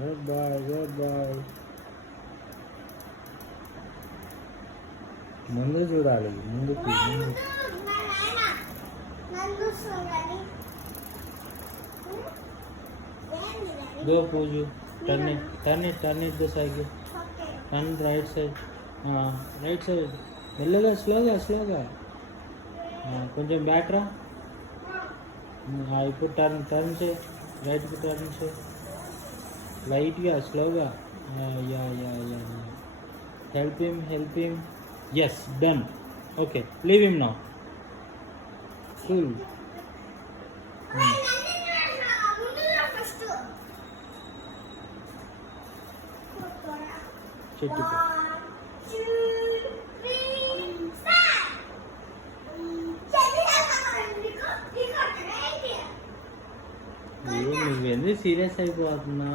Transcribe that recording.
Good bye, good bye. ముందు చూడాలి, ముందుకి ముందు. Go push. Turn it the cycle. Turn right side. Right side. మెల్లగా, స్లోగా. కొంచెం బ్యాక్ రా. ఇప్పుడు టర్న్ చేయి. రైట్కి టర్న్ చేయి. లైట్గా, స్లోగా. Yeah. Help him. Yes, done. Okay, leave him now. Cool. చెట్టు. నువ్వెందుకు సీరియస్ అయిపోతున్నా?